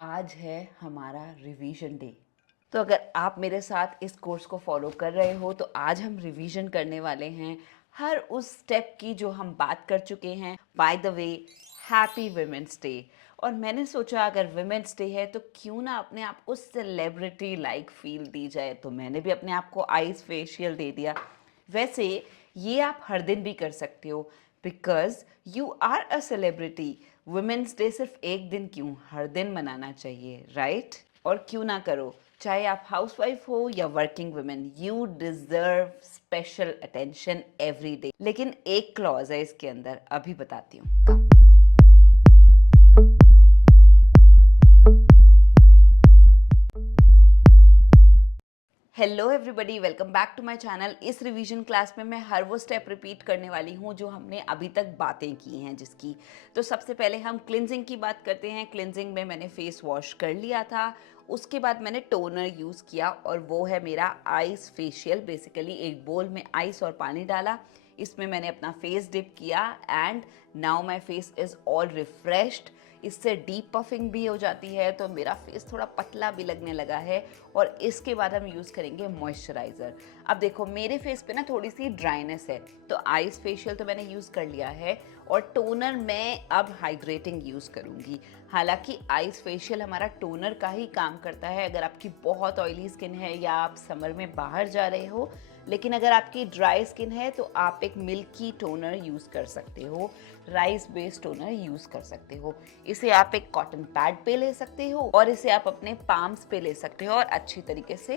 आज है हमारा रिवीजन डे। तो अगर आप मेरे साथ इस कोर्स को फॉलो कर रहे हो तो आज हम रिवीजन करने वाले हैं हर उस स्टेप की जो हम बात कर चुके हैं। By the way, happy women's day. और मैंने सोचा अगर वुमेन्स डे है तो क्यों ना अपने आप को सेलिब्रिटी लाइक फील दी जाए, तो मैंने भी अपने आप को आइस फेशियल दे दिया। वैसे ये आप हर दिन भी कर सकते हो, because you are a celebrity. Women's day सिर्फ एक दिन क्यों, हर दिन मनाना चाहिए, राइट? और क्यों ना करो, चाहे आप हाउसवाइफ हो या working women, you deserve special attention every day. लेकिन एक क्लॉज है इसके अंदर, अभी बताती हूँ। Hello everybody, welcome back to my channel. इस रिवीजन क्लास में मैं हर वो स्टेप रिपीट करने वाली हूँ जो हमने अभी तक बातें की हैं जिसकी। तो सबसे पहले हम क्लिनजिंग की बात करते हैं। क्लिनजिंग में मैंने फेस वॉश कर लिया था, उसके बाद मैंने टोनर यूज़ किया और वो है मेरा आइस फेशियल। बेसिकली एक बोल में आइस और पानी डाला, इसमें मैंने अपना फेस डिप किया and now my face is all refreshed. इससे डीप पफिंग भी हो जाती है तो मेरा फेस थोड़ा पतला भी लगने लगा है। और इसके बाद हम यूज़ करेंगे मॉइस्चराइज़र। अब देखो मेरे फेस पे ना थोड़ी सी ड्राइनेस है, तो आइस फेशियल तो मैंने यूज़ कर लिया है और टोनर मैं अब हाइड्रेटिंग यूज़ करूँगी। हालांकि आइस फेशियल हमारा टोनर का ही काम करता है अगर आपकी बहुत ऑयली स्किन है या आप समर में बाहर जा रहे हो। लेकिन अगर आपकी ड्राई स्किन है तो आप एक मिल्की टोनर यूज़ कर सकते हो, राइस बेस्ड टोनर यूज़ कर सकते हो। इसे आप एक कॉटन पैड पे ले सकते हो और इसे आप अपने पाम्स पे ले सकते हो और अच्छी तरीके से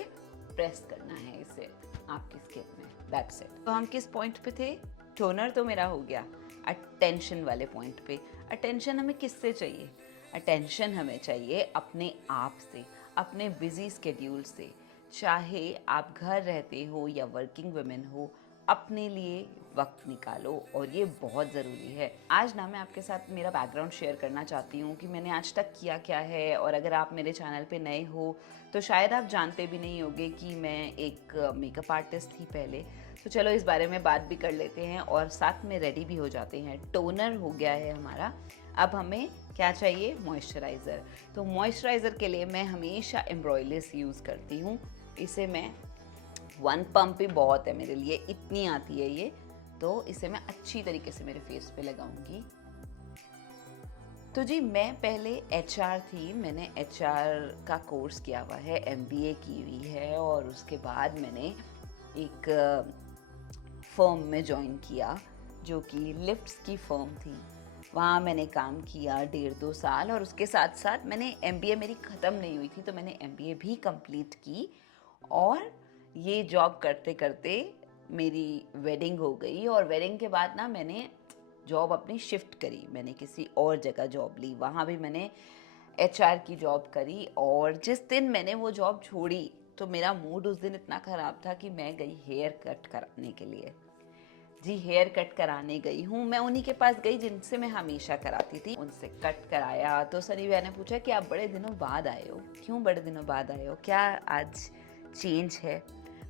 प्रेस करना है इसे आपकी स्किन में। That's it. तो हम किस पॉइंट पे थे? टोनर तो मेरा हो गया। अटेंशन वाले पॉइंट पे। अटेंशन हमें किससे चाहिए? अटेंशन हमें चाहिए अपने आप से, अपने बिजी स्केड्यूल से। चाहे आप घर रहते हो या वर्किंग वुमेन हो, अपने लिए वक्त निकालो और ये बहुत ज़रूरी है। आज ना मैं आपके साथ मेरा बैकग्राउंड शेयर करना चाहती हूँ कि मैंने आज तक किया क्या है। और अगर आप मेरे चैनल पे नए हो तो शायद आप जानते भी नहीं होंगे कि मैं एक मेकअप आर्टिस्ट थी पहले। तो चलो इस बारे में बात भी कर लेते हैं और साथ में रेडी भी हो जाते हैं। टोनर हो गया है हमारा, अब हमें क्या चाहिए? मॉइस्चराइज़र। तो मॉइस्चराइज़र के लिए मैं हमेशा एम्ब्रॉयलिस यूज़ करती हूँ। इसे मैं वन पम्प ही बहुत है मेरे लिए, इतनी आती है ये। तो इसे मैं अच्छी तरीके से मेरे फेस पे लगाऊंगी। तो जी मैं पहले एचआर थी, मैंने एचआर का कोर्स किया हुआ है, एमबीए की हुई है और उसके बाद मैंने एक फर्म में ज्वाइन किया जो कि लिफ्ट्स की फर्म थी। वहाँ मैंने काम किया 1.5-2 साल और उसके साथ साथ मैंने एमबीए मेरी ख़त्म नहीं हुई थी तो मैंने एमबीए भी कंप्लीट की। और ये जॉब करते करते मेरी वेडिंग हो गई और वेडिंग के बाद ना मैंने जॉब अपनी शिफ्ट करी, मैंने किसी और जगह जॉब ली, वहाँ भी मैंने एचआर की जॉब करी। और जिस दिन मैंने वो जॉब छोड़ी तो मेरा मूड उस दिन इतना ख़राब था कि मैं गई हेयर कट कराने के लिए। जी हेयर कट कराने गई हूँ, मैं उन्हीं के पास गई जिनसे मैं हमेशा कराती थी, उनसे कट कराया। तो सनी भैया ने पूछा कि आप बड़े दिनों बाद आए हो, क्यों बड़े दिनों बाद आए हो, क्या आज चेंज है?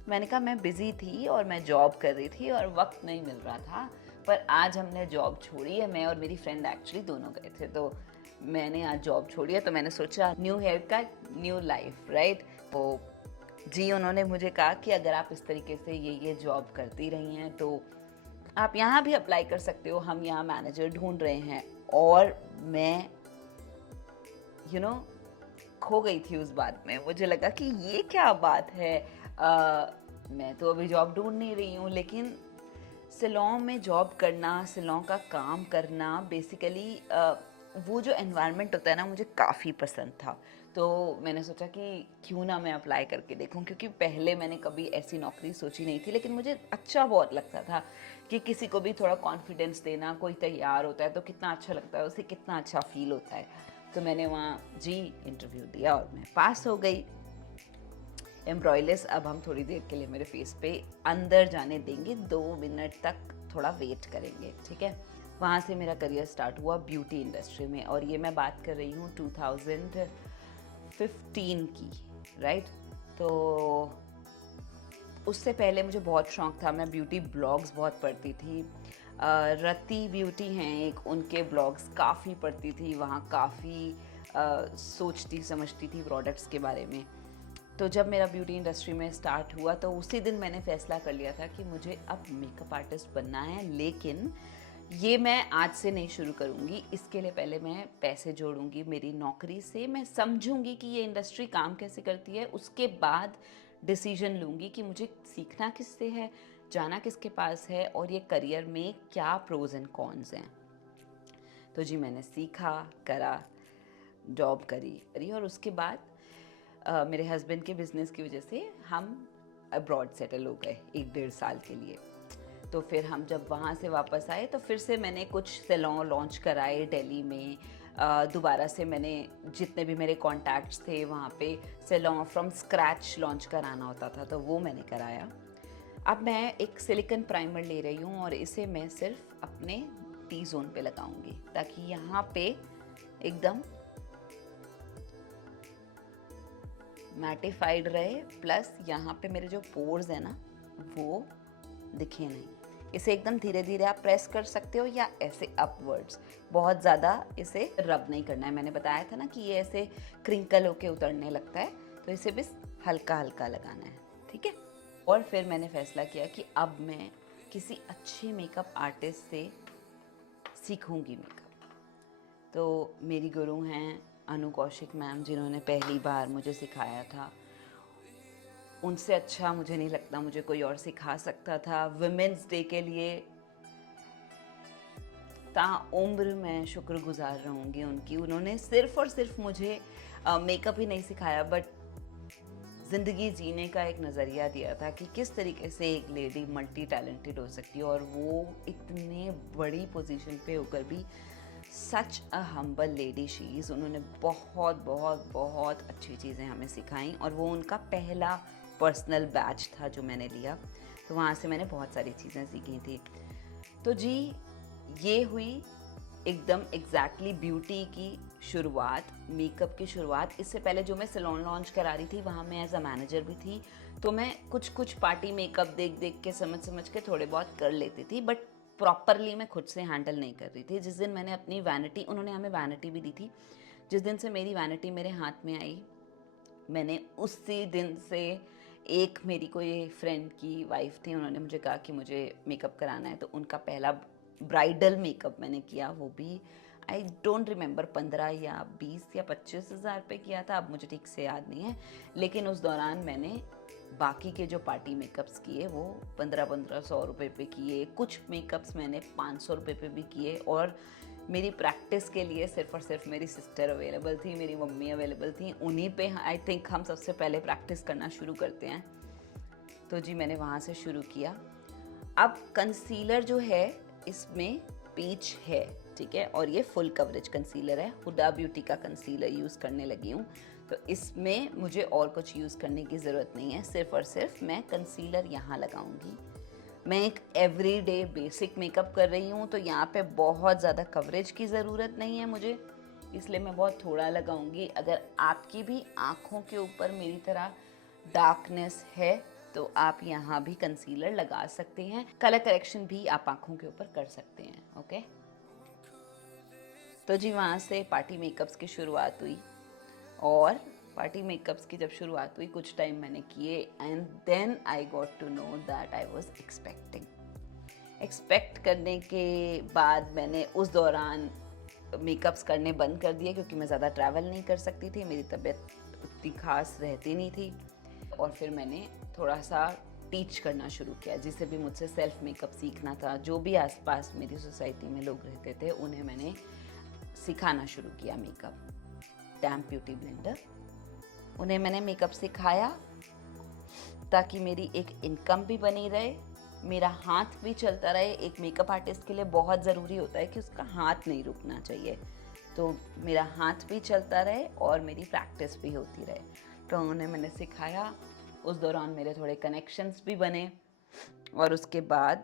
मैंने कहा मैं बिज़ी थी और मैं जॉब कर रही थी और वक्त नहीं मिल रहा था, पर आज हमने जॉब छोड़ी है। मैं और मेरी फ्रेंड एक्चुअली दोनों गए थे, तो मैंने आज जॉब छोड़ी है तो मैंने सोचा new hair cut new life, right? तो जी उन्होंने मुझे कहा कि अगर आप इस तरीके से ये जॉब करती रही हैं तो आप यहाँ भी अप्लाई कर सकते हो, हम यहाँ मैनेजर ढूंढ रहे हैं। और मैं यू नो खो गई थी उस बात में, मुझे लगा कि ये क्या बात है। मैं तो अभी जॉब ढूंढ नहीं रही हूँ, लेकिन सिलों में जॉब करना, सिलों का काम करना, बेसिकली वो जो एनवायरनमेंट होता है ना, मुझे काफ़ी पसंद था। तो मैंने सोचा कि क्यों ना मैं अप्लाई करके देखूं, क्योंकि पहले मैंने कभी ऐसी नौकरी सोची नहीं थी, लेकिन मुझे अच्छा बहुत लगता था कि किसी को भी थोड़ा कॉन्फिडेंस देना, कोई तैयार होता है तो कितना अच्छा लगता है, उसे कितना अच्छा फील होता है। तो मैंने वहाँ जी इंटरव्यू दिया और मैं पास हो गई। एम्ब्रॉयलिस अब हम थोड़ी देर के लिए मेरे फेस पे अंदर जाने देंगे, 2 मिनट तक थोड़ा वेट करेंगे, ठीक है? वहाँ से मेरा करियर स्टार्ट हुआ ब्यूटी इंडस्ट्री में और ये मैं बात कर रही हूँ 2015 की, राइट? तो उससे पहले मुझे बहुत शौक था, मैं ब्यूटी ब्लॉग्स बहुत पढ़ती थी। रति ब्यूटी हैं एक, उनके ब्लॉग्स काफ़ी पढ़ती थी, वहाँ काफ़ी सोचती समझती थी प्रोडक्ट्स के बारे में। तो जब मेरा ब्यूटी इंडस्ट्री में स्टार्ट हुआ तो उसी दिन मैंने फ़ैसला कर लिया था कि मुझे अब मेकअप आर्टिस्ट बनना है, लेकिन ये मैं आज से नहीं शुरू करूँगी। इसके लिए पहले मैं पैसे जोड़ूँगी मेरी नौकरी से, मैं समझूँगी कि ये इंडस्ट्री काम कैसे करती है, उसके बाद डिसीजन लूँगी कि मुझे सीखना किससे है, जाना किसके पास है और ये करियर में क्या प्रोज़ एंड कॉन्स हैं। तो जी मैंने सीखा, करा, जॉब करी और उसके बाद मेरे हस्बैंड के बिज़नेस की वजह से हम अब्रॉड सेटल हो गए 1 डेढ़ साल के लिए। तो फिर हम जब वहाँ से वापस आए तो फिर से मैंने कुछ सैलून लॉन्च कराए दिल्ली में। दोबारा से मैंने जितने भी मेरे कॉन्टैक्ट्स थे वहाँ पे सैलून फ्रॉम स्क्रैच लॉन्च कराना होता था, तो वो मैंने कराया। अब मैं एक सिलिकॉन प्राइमर ले रही हूँ और इसे मैं सिर्फ अपने टी जोन पे लगाऊंगी ताकि यहाँ पे एकदम मैटिफाइड रहे, प्लस यहाँ पे मेरे जो पोर्स हैं ना वो दिखे नहीं। इसे एकदम धीरे धीरे आप प्रेस कर सकते हो या ऐसे अपवर्ड्स, बहुत ज़्यादा इसे रब नहीं करना है। मैंने बताया था ना कि ये ऐसे क्रिंकल होके उतरने लगता है, तो इसे बस हल्का हल्का लगाना है, ठीक है। और फिर मैंने फैसला किया कि अब मैं किसी अच्छे मेकअप आर्टिस्ट से सीखूंगी मेकअप। तो मेरी गुरु हैं अनु कौशिक मैम, जिन्होंने पहली बार मुझे सिखाया था। उनसे अच्छा मुझे नहीं लगता मुझे कोई और सिखा सकता था। वुमेंस डे के लिए ताउम्र मैं शुक्रगुजार रहूँगी उनकी। उन्होंने सिर्फ़ और सिर्फ मुझे मेकअप ही नहीं सिखाया, बट ज़िंदगी जीने का एक नज़रिया दिया था कि किस तरीके से एक लेडी मल्टी टैलेंटेड हो सकती है, और वो इतने बड़ी पोजीशन पे होकर भी such a humble lady she is. उन्होंने बहुत बहुत बहुत अच्छी चीज़ें हमें सिखाई और वो उनका पहला पर्सनल बैच था जो मैंने लिया। तो वहाँ से मैंने बहुत सारी चीज़ें सीखी थी। तो जी ये हुई एकदम एग्जैक्टली ब्यूटी की शुरुआत, मेकअप की शुरुआत। इससे पहले जो मैं सैलून लॉन्च करा रही थी वहाँ मैं एज अ मैनेजर भी थी, तो मैं कुछ कुछ पार्टी मेकअप देख देख के समझ के थोड़े बहुत कर लेती थी, बट प्रॉपरली मैं खुद से हैंडल नहीं कर रही थी। जिस दिन मैंने अपनी वैनिटी, उन्होंने हमें वैनिटी भी दी थी, जिस दिन से मेरी वैनिटी मेरे हाथ में आई, मैंने उसी दिन से एक मेरी कोई फ्रेंड की वाइफ थी, उन्होंने मुझे कहा कि मुझे मेकअप कराना है, तो उनका पहला ब्राइडल मेकअप मैंने किया। वो भी आई डोंट रिमेंबर 15 या 20 या 25 हज़ार पे किया था, अब मुझे ठीक से याद नहीं है। लेकिन उस दौरान मैंने बाकी के जो पार्टी मेकअप्स किए वो 1500 रुपये पे किए, कुछ मेकअप्स मैंने 500 रुपये पे भी किए। और मेरी प्रैक्टिस के लिए सिर्फ और सिर्फ मेरी सिस्टर अवेलेबल थी, मेरी मम्मी अवेलेबल थी, उन्हीं पे आई थिंक हम सबसे पहले प्रैक्टिस करना शुरू करते हैं। तो जी मैंने वहाँ से शुरू किया। अब कंसीलर जो है इसमें पीच है, ठीक है, और ये फुल कवरेज कंसीलर है, हुडा ब्यूटी का कंसीलर यूज़ करने लगी हूँ। तो इसमें मुझे और कुछ यूज़ करने की ज़रूरत नहीं है, सिर्फ और सिर्फ मैं कंसीलर यहाँ लगाऊंगी। मैं एक एवरीडे बेसिक मेकअप कर रही हूँ, तो यहाँ पे बहुत ज़्यादा कवरेज की ज़रूरत नहीं है मुझे, इसलिए मैं बहुत थोड़ा लगाऊंगी। अगर आपकी भी आँखों के ऊपर मेरी तरह डार्कनेस है तो आप यहाँ भी कंसीलर लगा सकते हैं। कलर करेक्शन भी आप आँखों के ऊपर कर सकते हैं, ओके। तो जी वहाँ से पार्टी मेकअप्स की शुरुआत हुई, और पार्टी मेकअप्स की जब शुरुआत हुई कुछ टाइम मैंने किए, and then I got to know that I was expect करने के बाद मैंने उस दौरान मेकअप्स करने बंद कर दिए, क्योंकि मैं ज़्यादा ट्रैवल नहीं कर सकती थी, मेरी तबीयत उतनी खास रहती नहीं थी। और फिर मैंने थोड़ा सा टीच करना शुरू किया, जिसे भी मुझसे सेल्फ मेकअप सीखना था, जो भी आसपास मेरी सोसाइटी में लोग रहते थे उन्हें मैंने सिखाना शुरू किया मेकअप। डैम्प ब्यूटी ब्लेंडर, उन्हें मैंने मेकअप सिखाया ताकि मेरी एक इनकम भी बनी रहे, मेरा हाथ भी चलता रहे। एक मेकअप आर्टिस्ट के लिए बहुत ज़रूरी होता है कि उसका हाथ नहीं रुकना चाहिए, तो मेरा हाथ भी चलता रहे और मेरी प्रैक्टिस भी होती रहे। तो उन्हें मैंने सिखाया, उस दौरान मेरे थोड़े कनेक्शंस भी बने, और उसके बाद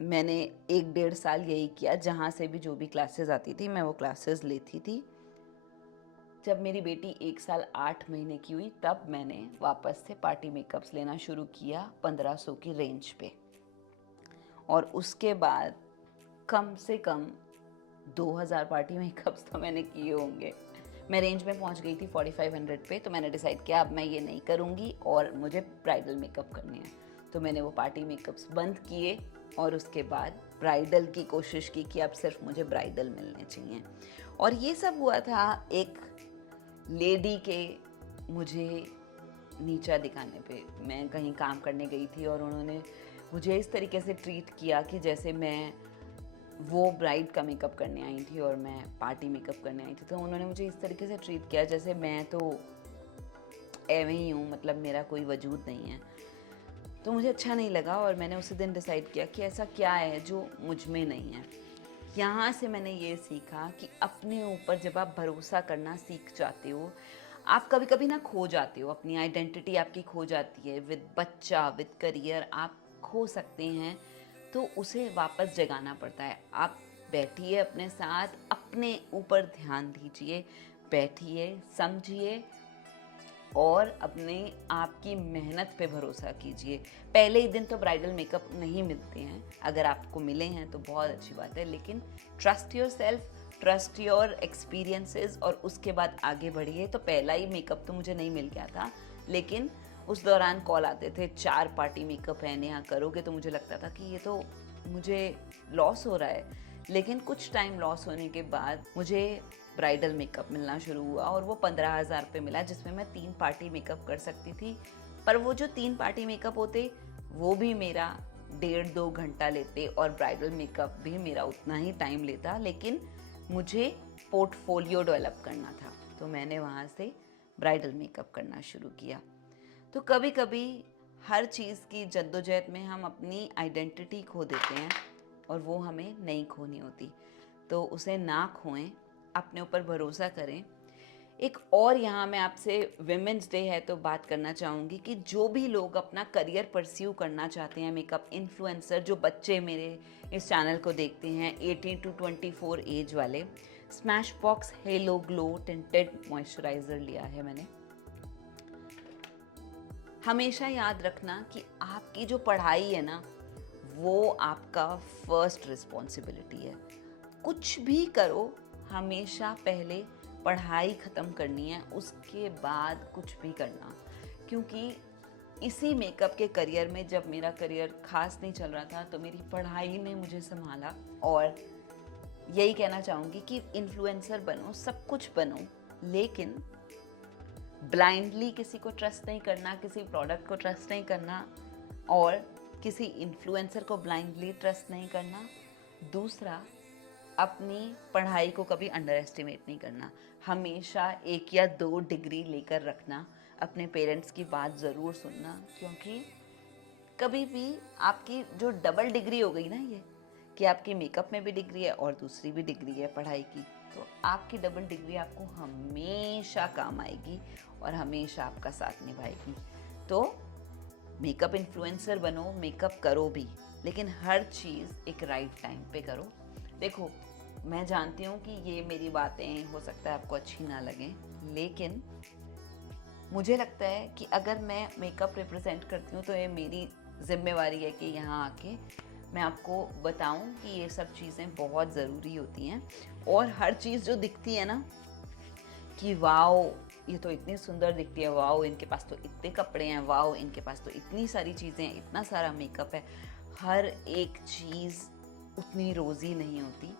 मैंने 1 डेढ़ साल यही किया, जहाँ से भी जो भी क्लासेस आती थी मैं वो क्लासेस लेती थी। जब मेरी बेटी 1 साल 8 महीने की हुई तब मैंने वापस से पार्टी मेकअप्स लेना शुरू किया 1500 की रेंज पे, और उसके बाद कम से कम 2000 पार्टी मेकअप्स तो मैंने किए होंगे। मैं रेंज में पहुंच गई थी 4500 पे। तो मैंने डिसाइड किया अब मैं ये नहीं करूँगी और मुझे ब्राइडल मेकअप करने हैं। तो मैंने वो पार्टी मेकअप्स बंद किए और उसके बाद ब्राइडल की कोशिश की कि अब सिर्फ मुझे ब्राइडल मिलने चाहिए। और ये सब हुआ था एक लेडी के मुझे नीचा दिखाने पे। मैं कहीं काम करने गई थी और उन्होंने मुझे इस तरीके से ट्रीट किया कि जैसे मैं वो ब्राइड का मेकअप करने आई थी और मैं पार्टी मेकअप करने आई थी। तो उन्होंने मुझे इस तरीके से ट्रीट किया जैसे मैं तो एवं ही हूँ, मतलब मेरा कोई वजूद नहीं है। तो मुझे अच्छा नहीं लगा और मैंने उसी दिन डिसाइड किया कि ऐसा क्या है जो मुझ में नहीं है। यहाँ से मैंने ये सीखा कि अपने ऊपर जब आप भरोसा करना सीख जाते हो, आप कभी कभी ना खो जाते हो, अपनी आइडेंटिटी आपकी खो जाती है। विद बच्चा, विद करियर आप खो सकते हैं, तो उसे वापस जगाना पड़ता है। आप बैठिए अपने साथ, अपने ऊपर ध्यान दीजिए, बैठिए, समझिए और अपने आप की मेहनत पे भरोसा कीजिए। पहले ही दिन तो ब्राइडल मेकअप नहीं मिलते हैं, अगर आपको मिले हैं तो बहुत अच्छी बात है, लेकिन trust your self, trust your experiences और उसके बाद आगे बढ़िए। तो पहला ही मेकअप तो मुझे नहीं मिल गया था, लेकिन उस दौरान कॉल आते थे 4 पार्टी मेकअप है, नेहा करोगे? तो मुझे लगता था कि ये तो मुझे लॉस हो रहा है। लेकिन कुछ टाइम लॉस होने के बाद मुझे ब्राइडल मेकअप मिलना शुरू हुआ और वो 15,000 पे मिला, जिसमें मैं 3 पार्टी मेकअप कर सकती थी। पर वो जो 3 पार्टी मेकअप होते वो भी मेरा 1.5-2 घंटा लेते और ब्राइडल मेकअप भी मेरा उतना ही टाइम लेता, लेकिन मुझे पोर्टफोलियो डेवलप करना था। तो मैंने वहाँ से ब्राइडल मेकअप करना शुरू किया। तो कभी कभी हर चीज़ की जद्दोजहद में हम अपनी आइडेंटिटी खो देते हैं और वो हमें नहीं खोनी होती। तो उसे ना खोएं, अपने ऊपर भरोसा करें। एक और यहाँ मैं आपसे विमेंस डे है तो बात करना चाहूँगी कि जो भी लोग अपना करियर परस्यू करना चाहते हैं, मेकअप इन्फ्लुएंसर, जो बच्चे मेरे इस चैनल को देखते हैं 18 to 24 एज वाले, smash box hello glow tinted moisturiser लिया है मैंने। हमेशा याद रखना कि आपकी जो पढ़ाई है ना, वो आपका फर्स्ट रिस्पॉन्सिबिलिटी है। कुछ भी करो, हमेशा पहले पढ़ाई ख़त्म करनी है, उसके बाद कुछ भी करना। क्योंकि इसी मेकअप के करियर में जब मेरा करियर खास नहीं चल रहा था तो मेरी पढ़ाई ने मुझे संभाला। और यही कहना चाहूँगी कि इन्फ्लुएंसर बनो, सब कुछ बनो, लेकिन ब्लाइंडली किसी को ट्रस्ट नहीं करना, किसी प्रोडक्ट को ट्रस्ट नहीं करना और किसी इन्फ्लुएंसर को ब्लाइंडली ट्रस्ट नहीं करना। दूसरा, अपनी पढ़ाई को कभी अंडर एस्टिमेट नहीं करना। हमेशा 1 या 2 डिग्री लेकर रखना। अपने पेरेंट्स की बात ज़रूर सुनना, क्योंकि कभी भी आपकी जो डबल डिग्री हो गई ना, ये कि आपकी मेकअप में भी डिग्री है और दूसरी भी डिग्री है पढ़ाई की, तो आपकी डबल डिग्री आपको हमेशा काम आएगी और हमेशा आपका साथ निभाएगी। तो मेकअप इन्फ्लुएंसर बनो, मेकअप करो भी, लेकिन हर चीज़ एक राइट टाइम पे करो। देखो, मैं जानती हूँ कि ये मेरी बातें हो सकता है आपको अच्छी ना लगें, लेकिन मुझे लगता है कि अगर मैं मेकअप रिप्रेजेंट करती हूँ तो ये मेरी जिम्मेवारी है कि यहाँ आके मैं आपको बताऊँ कि ये सब चीज़ें बहुत ज़रूरी होती हैं। और हर चीज़ जो दिखती है ना कि वाओ ये तो इतनी सुंदर दिखती है, वाओ इनके पास तो इतने कपड़े हैं, वाओ इनके पास तो इतनी सारी चीज़ें हैं, इतना सारा मेकअप है, हर एक चीज़ उतनी रोज़ी नहीं होती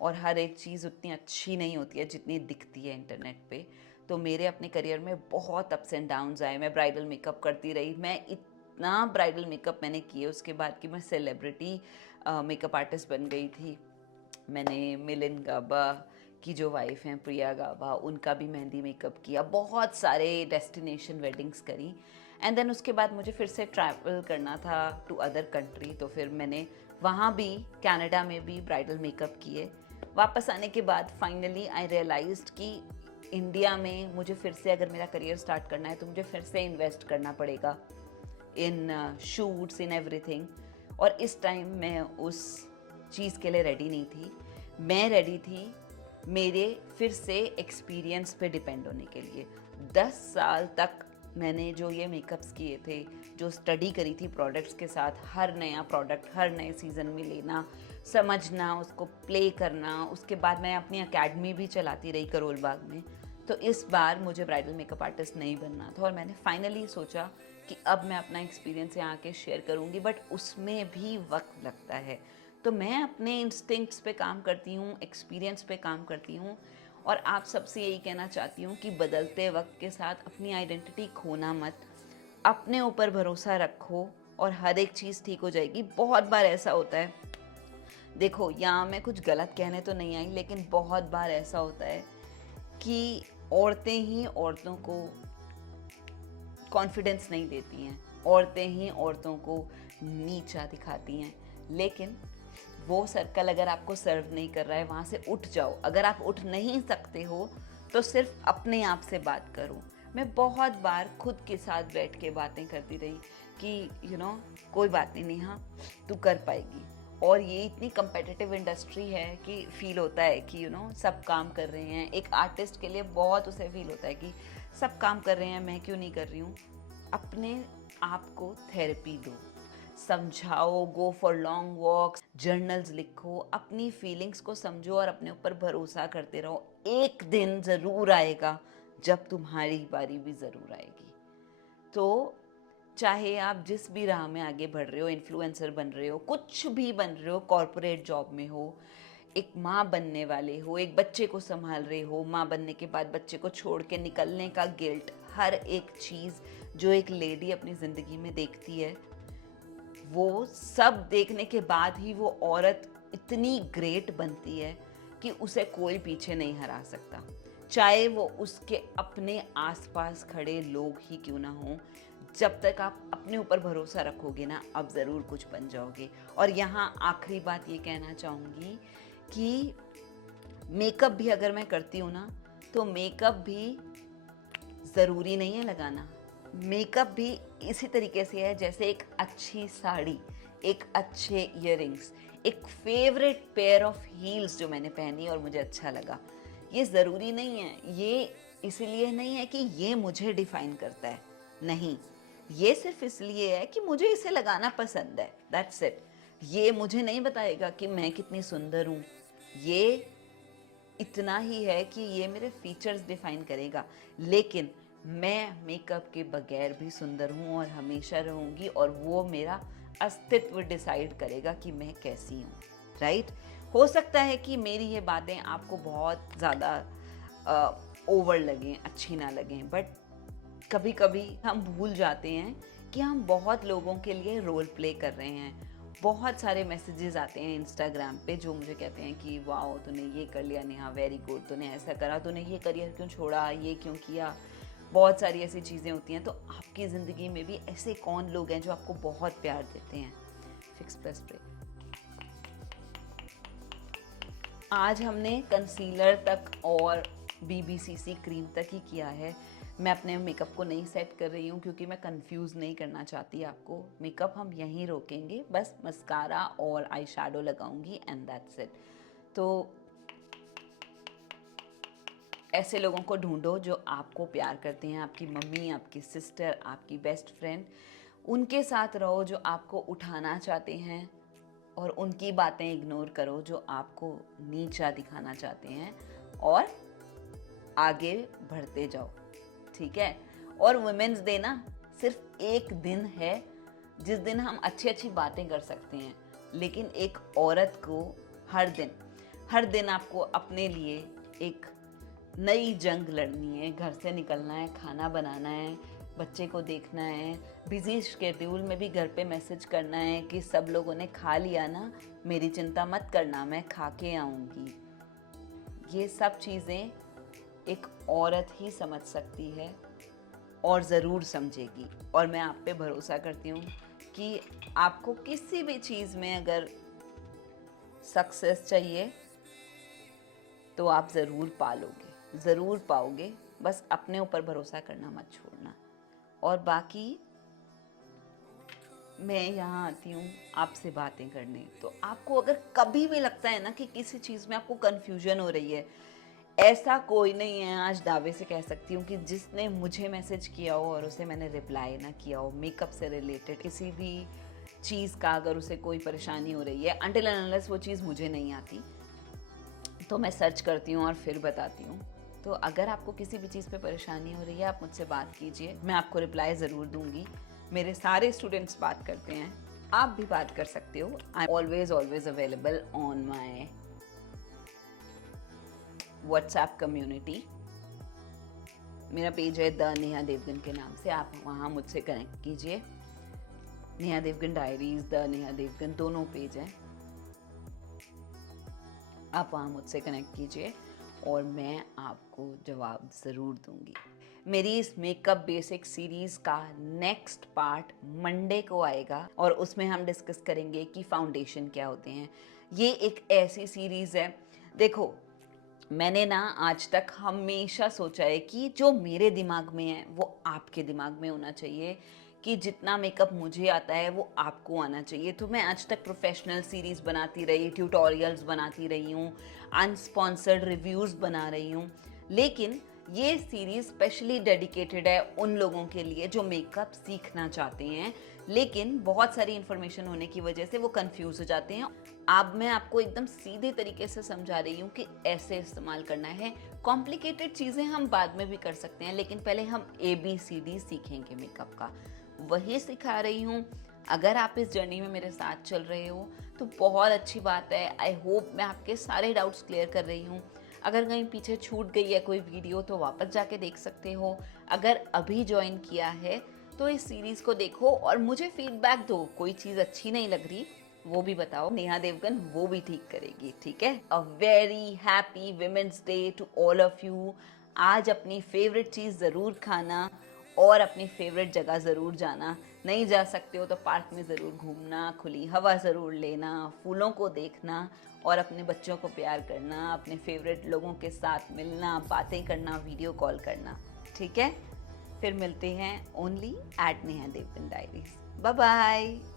और हर एक चीज़ उतनी अच्छी नहीं होती है जितनी दिखती है इंटरनेट पे। तो मेरे अपने करियर में बहुत अप्स एंड डाउन्स आए। मैं ब्राइडल मेकअप करती रही, मैं इतना ब्राइडल मेकअप मैंने किए उसके बाद कि मैं सेलिब्रिटी मेकअप आर्टिस्ट बन गई थी। मैंने मिलिंद गाबा की जो वाइफ हैं प्रिया गाबा, उनका भी मेहंदी मेकअप किया, बहुत सारे डेस्टिनेशन वेडिंग्स करी। एंड देन उसके बाद मुझे फिर से ट्रैवल करना था टू अदर कंट्री, तो फिर मैंने वहाँ भी कनाडा में भी ब्राइडल मेकअप किए। वापस आने के बाद फाइनली आई रियलाइज्ड कि इंडिया में मुझे फिर से अगर मेरा करियर स्टार्ट करना है तो मुझे फिर से इन्वेस्ट करना पड़ेगा इन शूट्स, इन एवरीथिंग। और इस टाइम मैं उस चीज़ के लिए रेडी नहीं थी। मैं रेडी थी मेरे फिर से एक्सपीरियंस पे डिपेंड होने के लिए। 10 साल तक मैंने जो ये मेकअप्स किए थे, जो स्टडी करी थी प्रोडक्ट्स के साथ, हर नया प्रोडक्ट हर नए सीज़न में लेना, समझना, उसको प्ले करना। उसके बाद मैं अपनी एकेडमी भी चलाती रही करोल बाग में। तो इस बार मुझे ब्राइडल मेकअप आर्टिस्ट नहीं बनना था और मैंने फाइनली सोचा कि अब मैं अपना एक्सपीरियंस यहाँ आके शेयर करूँगी, बट उसमें भी वक्त लगता है। तो मैं अपने इंस्टिंक्ट्स पे काम करती हूँ, एक्सपीरियंस पे काम करती हूँ, और आप सबसे यही कहना चाहती हूँ कि बदलते वक्त के साथ अपनी आइडेंटिटी खोना मत, अपने ऊपर भरोसा रखो और हर एक चीज़ ठीक हो जाएगी। बहुत बार ऐसा होता है, देखो यहाँ मैं कुछ गलत कहने तो नहीं आई, लेकिन बहुत बार ऐसा होता है कि औरतें ही औरतों को कॉन्फिडेंस नहीं देती हैं, औरतें ही औरतों को नीचा दिखाती हैं। लेकिन वो सर्कल अगर आपको सर्व नहीं कर रहा है, वहाँ से उठ जाओ। अगर आप उठ नहीं सकते हो तो सिर्फ अपने आप से बात करो। मैं बहुत बार खुद के साथ बैठ के बातें करती रही कि कोई बात नहीं नेहा, तू कर पाएगी। और ये इतनी कंपेटिटिव इंडस्ट्री है कि फील होता है कि सब काम कर रहे हैं। एक आर्टिस्ट के लिए बहुत उसे फील होता है कि सब काम कर रहे हैं, मैं क्यों नहीं कर रही हूँ। अपने आप को थेरेपी दो, समझाओ, go for long walks, journals लिखो, अपनी फीलिंग्स को समझो और अपने ऊपर भरोसा करते रहो। एक दिन ज़रूर आएगा जब तुम्हारी बारी भी ज़रूर आएगी। तो चाहे आप जिस भी राह में आगे बढ़ रहे हो, इन्फ्लुएंसर बन रहे हो, कुछ भी बन रहे हो, कॉर्पोरेट जॉब में हो, एक माँ बनने वाले हो, एक बच्चे को संभाल रहे हो, माँ बनने के बाद बच्चे को छोड़ के निकलने का गिल्ट, हर एक चीज़ जो एक लेडी अपनी ज़िंदगी में देखती है, वो सब देखने के बाद ही वो औरत इतनी ग्रेट बनती है कि उसे कोई पीछे नहीं हरा सकता, चाहे वो उसके अपने आसपास खड़े लोग ही क्यों ना हों। जब तक आप अपने ऊपर भरोसा रखोगे ना, आप ज़रूर कुछ बन जाओगे। और यहाँ आखिरी बात ये कहना चाहूँगी कि मेकअप भी अगर मैं करती हूँ ना, तो मेकअप भी ज़रूरी नहीं है लगाना। मेकअप भी इसी तरीके से है जैसे एक अच्छी साड़ी, एक अच्छे इयररिंग्स, एक फेवरेट पेयर ऑफ हील्स जो मैंने पहनी और मुझे अच्छा लगा। ये ज़रूरी नहीं है, ये इसलिए नहीं है कि ये मुझे डिफ़ाइन करता है, नहीं, ये सिर्फ इसलिए है कि मुझे इसे लगाना पसंद है, दैट्स इट। ये मुझे नहीं बताएगा कि मैं कितनी सुंदर हूँ, ये इतना ही है कि ये मेरे फीचर्स डिफाइन करेगा। लेकिन मैं मेकअप के बगैर भी सुंदर हूँ और हमेशा रहूँगी, और वो मेरा अस्तित्व डिसाइड करेगा कि मैं कैसी हूँ, राइट। हो सकता है कि मेरी ये बातें आपको बहुत ज़्यादा ओवर लगें, अच्छी ना लगें, बट कभी कभी हम भूल जाते हैं कि हम बहुत लोगों के लिए रोल प्ले कर रहे हैं। बहुत सारे मैसेजेस आते हैं इंस्टाग्राम पे जो मुझे कहते हैं कि वाओ तूने ये कर लिया नेहा, वेरी गुड, तूने ऐसा करा, तूने ये करियर क्यों छोड़ा, ये क्यों किया। बहुत सारी ऐसी चीज़ें होती हैं। तो आपकी ज़िंदगी में भी ऐसे कौन लोग हैं जो आपको बहुत प्यार देते हैं। फिक्स प्लस पे आज हमने कंसीलर तक और BBCC क्रीम तक ही किया है। मैं अपने मेकअप को नहीं सेट कर रही हूँ क्योंकि मैं कंफ्यूज नहीं करना चाहती आपको। मेकअप हम यहीं रोकेंगे, बस मस्कारा और आई शैडो लगाऊंगी एंड दैट्स इट। तो ऐसे लोगों को ढूंढो जो आपको प्यार करते हैं, आपकी मम्मी, आपकी सिस्टर, आपकी बेस्ट फ्रेंड। उनके साथ रहो जो आपको उठाना चाहते हैं, और उनकी बातें इग्नोर करो जो आपको नीचा दिखाना चाहते हैं, और आगे बढ़ते जाओ, ठीक है। और वुमेन्स डे ना सिर्फ एक दिन है जिस दिन हम अच्छी अच्छी बातें कर सकते हैं, लेकिन एक औरत को हर दिन आपको अपने लिए एक नई जंग लड़नी है। घर से निकलना है, खाना बनाना है, बच्चे को देखना है, बिजी शेड्यूल में भी घर पे मैसेज करना है कि सब लोगों ने खा लिया ना, मेरी चिंता मत करना, मैं खा के आऊँगी। ये सब चीज़ें एक औरत ही समझ सकती है और ज़रूर समझेगी। और मैं आप पे भरोसा करती हूँ कि आपको किसी भी चीज़ में अगर सक्सेस चाहिए तो आप ज़रूर पालोगे, ज़रूर पाओगे। बस अपने ऊपर भरोसा करना मत छोड़ना। और बाकी मैं यहाँ आती हूँ आपसे बातें करने। तो आपको अगर कभी भी लगता है ना कि किसी चीज़ में आपको कन्फ्यूजन हो रही है, ऐसा कोई नहीं है, आज दावे से कह सकती हूँ कि जिसने मुझे मैसेज किया हो और उसे मैंने रिप्लाई ना किया हो, मेकअप से रिलेटेड किसी भी चीज़ का अगर उसे कोई परेशानी हो रही है, अनटिल एंड अनलेस वो चीज़ मुझे नहीं आती, तो मैं सर्च करती हूँ और फिर बताती हूँ। तो अगर आपको किसी भी चीज़ पे परेशानी हो रही है, आप मुझसे बात कीजिए, मैं आपको रिप्लाई ज़रूर दूंगी। मेरे सारे स्टूडेंट्स बात करते हैं, आप भी बात कर सकते हो। I am always available on my WhatsApp community. मेरा पेज है द नेहा देवगन के नाम से, आप वहाँ मुझसे कनेक्ट कीजिए। नेहा देवगन डायरीज, द नेहा देवगन, दोनों पेज हैं, आप वहाँ मुझसे कनेक्ट कीजिए और मैं आपको जवाब ज़रूर दूंगी। मेरी इस मेकअप बेसिक सीरीज़ का नेक्स्ट पार्ट मंडे को आएगा और उसमें हम डिस्कस करेंगे कि फाउंडेशन क्या होते हैं। ये एक ऐसी सीरीज़ है, देखो मैंने ना आज तक हमेशा सोचा है कि जो मेरे दिमाग में है वो आपके दिमाग में होना चाहिए, कि जितना मेकअप मुझे आता है वो आपको आना चाहिए। तो मैं आज तक प्रोफेशनल सीरीज़ बनाती रही, ट्यूटोरियल्स बनाती रही हूँ, अनस्पॉन्सर्ड रिव्यूज़ बना रही हूँ, लेकिन ये सीरीज़ स्पेशली डेडिकेटेड है उन लोगों के लिए जो मेकअप सीखना चाहते हैं, लेकिन बहुत सारी इन्फॉर्मेशन होने की वजह से वो कंफ्यूज हो जाते हैं। अब मैं आपको एकदम सीधे तरीके से समझा रही हूँ कि ऐसे इस्तेमाल करना है। कॉम्प्लिकेटेड चीज़ें हम बाद में भी कर सकते हैं, लेकिन पहले हम ABCD सीखेंगे मेकअप का, वही सिखा रही हूँ। अगर आप इस जर्नी में मेरे साथ चल रहे हो तो बहुत अच्छी बात है। आई होप मैं आपके सारे डाउट्स क्लियर कर रही हूँ। अगर कहीं पीछे छूट गई है कोई वीडियो तो वापस जाके देख सकते हो। अगर अभी ज्वाइन किया है तो इस सीरीज़ को देखो और मुझे फीडबैक दो, कोई चीज़ अच्छी नहीं लग रही वो भी बताओ, नेहा देवगन वो भी ठीक करेगी, ठीक है। A very happy women's day to all of you. आज अपनी फेवरेट चीज़ ज़रूर खाना और अपनी फेवरेट जगह ज़रूर जाना। नहीं जा सकते हो तो पार्क में ज़रूर घूमना, खुली हवा ज़रूर लेना, फूलों को देखना और अपने बच्चों को प्यार करना, अपने फेवरेट लोगों के साथ मिलना, बातें करना, वीडियो कॉल करना, ठीक है। फिर मिलते हैं only at Neha Devgan diaries. Bye bye.